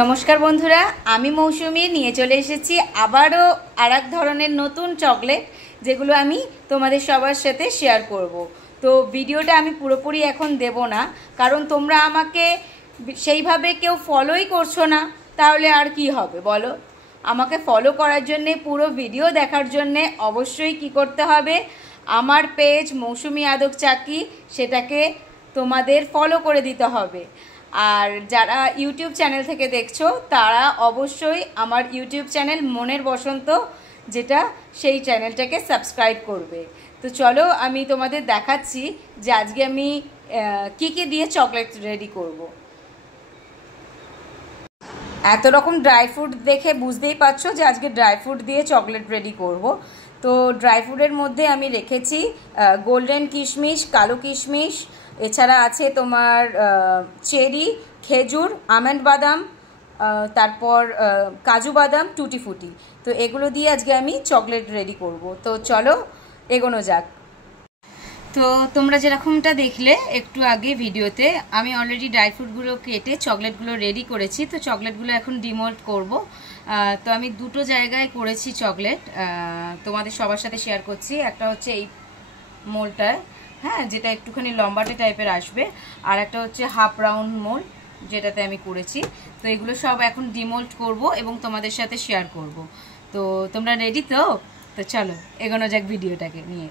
নমস্কার বন্ধুরা, আমি মৌসুমি নিয়ে চলে এসেছি আবারও আরেক ধরনের নতুন চকলেট, যেগুলো আমি তোমাদের সবার সাথে শেয়ার করব। তো ভিডিওটা আমি পুরোপুরি এখন দেব না, কারণ তোমরা আমাকে সেইভাবে কেউ ফলোই করছো না। তাহলে আর কি হবে বলো? আমাকে ফলো করার জন্যে, পুরো ভিডিও দেখার জন্যে অবশ্যই কি করতে হবে, আমার পেজ মৌসুমি আদক চাকি সেটাকে তোমাদের ফলো করে দিতে হবে। আর যারা ইউটিউব চ্যানেল থেকে দেখছো তারা অবশ্যই আমার ইউটিউব চ্যানেল মনের বসন্ত, যেটা সেই চ্যানেলটাকে সাবস্ক্রাইব করবে। তো চলো আমি তোমাদের দেখাচ্ছি যে আজকে আমি কি কি দিয়ে চকলেট রেডি করব। এত রকম ড্রাই ফ্রুট দেখে বুঝতেই পারছো যে আজকে ড্রাই ফ্রুট দিয়ে চকলেট রেডি করব। তো ড্রাই ফ্রুটের মধ্যে আমি রেখেছি গোল্ডেন কিশমিশ, কালো কিশমিশ, এছাড়া আছে তোমার চেরি, খেজুর, আমন্ড বাদাম, তারপর কাজু বাদাম, টুটি ফুটি। তো এগুলো দিয়ে আজকে আমি চকলেট রেডি করব। তো চলো এগোনো যাক। তো তোমরা যেরকমটা দেখলে একটু আগে ভিডিওতে, আমি অলরেডি ড্রাই ফ্রুটগুলো কেটে চকলেটগুলো রেডি করেছি। তো চকলেটগুলো এখন ডিমোল্ড করব। তো আমি দুটো জায়গায় করেছি চকলেট, তোমাদের সবার সাথে শেয়ার করছি। একটা হচ্ছে এই মোলটায়, হ্যাঁ, যেটা একটুখানি লম্বাটে টাইপের আসবে, আর একটা হচ্ছে হাফ রাউন্ড মোল, যেটাতে আমি করেছি। তো এগুলো সব এখন ডিমোল্ড করব এবং তোমাদের সাথে শেয়ার করব। তো তোমরা রেডি তো? তো চলো এগোনো যাক ভিডিওটাকে নিয়ে।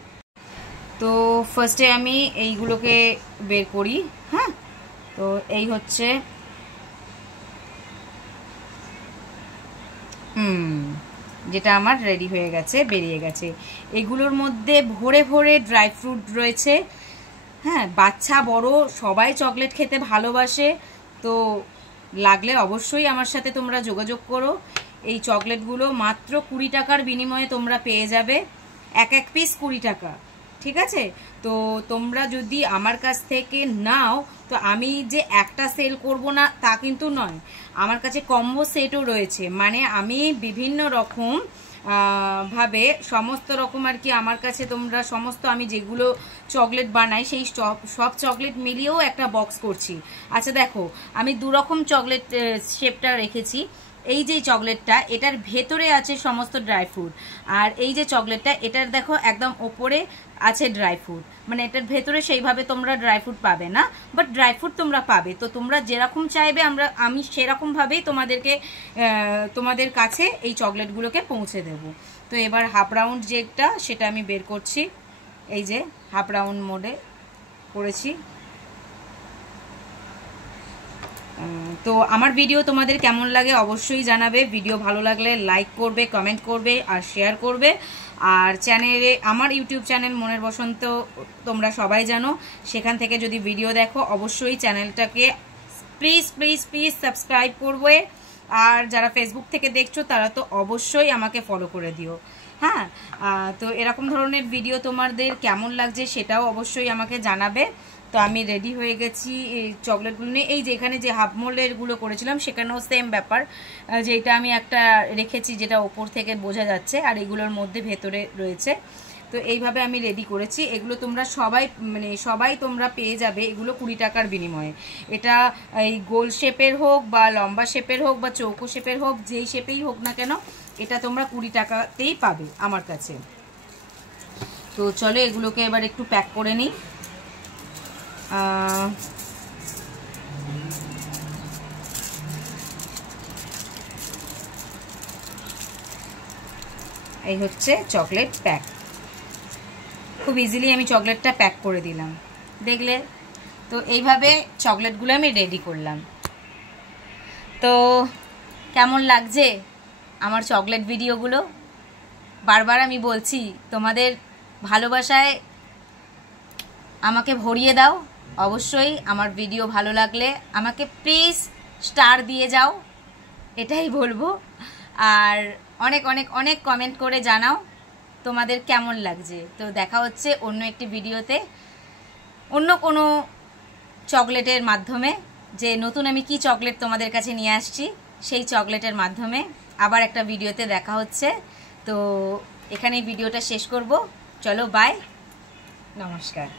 তো ফার্স্টে আমি এইগুলোকে বের করি। হ্যাঁ, তো এই হচ্ছে যেটা আমার রেডি হয়ে গেছে, বেরিয়ে গেছে। এগুলোর মধ্যে ভরে ভরে ড্রাই ফ্রুট রয়েছে। হ্যাঁ, বাচ্চা বড় সবাই চকলেট খেতে ভালোবাসে। তো লাগলে অবশ্যই আমার সাথে তোমরা যোগাযোগ করো। এই চকলেটগুলো মাত্র 20 টাকার বিনিময়ে তোমরা পেয়ে যাবে। এক এক পিস 20 টাকা, ঠিক আছে? তো তোমরা যদি আমার কাছ থেকে নাও, তো আমি যে একটা সেল করব না তা কিন্তু নয়। আমার কাছে কম্বো সেটও রয়েছে, মানে আমি বিভিন্ন রকম ভাবে সমস্ত রকম আর কি আমার কাছে তোমরা সমস্ত আমি যেগুলো চকলেট বানাই সেই সব চকলেট মিলিয়েও একটা বক্স করছি। আচ্ছা দেখো, আমি দু রকম চকলেট শেপটা রেখেছি। এই যে চকলেটটা, এটার ভেতরে আছে সমস্ত ড্রাই ফ্রুট, আর এই যে চকলেটটা, এটার দেখো একদম ওপরে আছে ড্রাই ফ্রুট। মানে এটার ভেতরে সেইভাবে তোমরা ড্রাই ফ্রুট পাবে না, বাট ড্রাই ফ্রুট তোমরা পাবে। তো তোমরা যেরকম চাইবে আমি সেরকমভাবেই তোমাদের কাছে এই চকলেটগুলোকে পৌঁছে দেব। তো এবার হাফ রাউন্ড যেটা, সেটা আমি বের করছি। এই যে হাফ রাউন্ড মোডে করেছি। তো আমার ভিডিও তোমাদের কেমন লাগে অবশ্যই জানাবে। ভিডিও ভালো লাগলে লাইক করবে, কমেন্ট করবে আর শেয়ার করবে। আর চ্যানেলে, আমার ইউটিউব চ্যানেল মনের বসন্ত তোমরা সবাই জানো, সেখান থেকে যদি ভিডিও দেখো অবশ্যই চ্যানেলটাকে প্লিজ প্লিজ প্লিজ সাবস্ক্রাইব করবে। আর যারা ফেসবুক থেকে দেখছো তারা তো অবশ্যই আমাকে ফলো করে দিও। হ্যাঁ, তো এরকম ধরনের ভিডিও তোমাদের কেমন লাগছে সেটাও অবশ্যই আমাকে জানাবে। তো আমি রেডি হয়ে গেছি এই চকলেটগুলো নিয়ে। এই যে এখানে যে হাফ মোল্ডেরগুলো করেছিলাম সেখানেও সেম ব্যাপার, যে এটা আমি একটা রেখেছি যেটা ওপর থেকে বোঝা যাচ্ছে, আর এগুলোর মধ্যে ভেতরে রয়েছে। তো এইভাবে আমি রেডি করেছি। এগুলো তোমরা সবাই তোমরা পেয়ে যাবে এগুলো 20 টাকার বিনিময়ে। এটা এই গোল শেপের হোক বা লম্বা শেপের হোক বা চৌকো শেপের হোক, যেই শেপেই হোক না কেন, এটা তোমরা 20 টাকাতেই পাবে আমার কাছে। তো চলো এগুলোকে এবার একটু প্যাক করে নিই। এই হচ্ছে চকলেট প্যাক। খুব ইজিলি আমি চকলেটটা প্যাক করে দিলাম, দেখলে? তো এইভাবে চকলেটগুলো আমি রেডি করলাম। তো কেমন লাগছে আমার চকলেট ভিডিওগুলো? বারবার আমি বলছি, তোমাদের ভালোবাসায় আমাকে ভরিয়ে দাও। অবশ্যই আমার ভিডিও ভালো লাগলে আমাকে প্লিজ স্টার দিয়ে যাও, এটাই বলবো। আর অনেক অনেক অনেক কমেন্ট করে জানাও তোমাদের কেমন লাগছে। তো দেখা হচ্ছে অন্য একটি ভিডিওতে, অন্য কোনো চকলেটের মাধ্যমে, যে নতুন আমি কি চকলেট তোমাদের কাছে নিয়ে আসছি সেই চকলেটের মাধ্যমে আবার একটা ভিডিওতে দেখা হচ্ছে। তো এখানেই ভিডিওটা শেষ করব। চলো বাই, নমস্কার।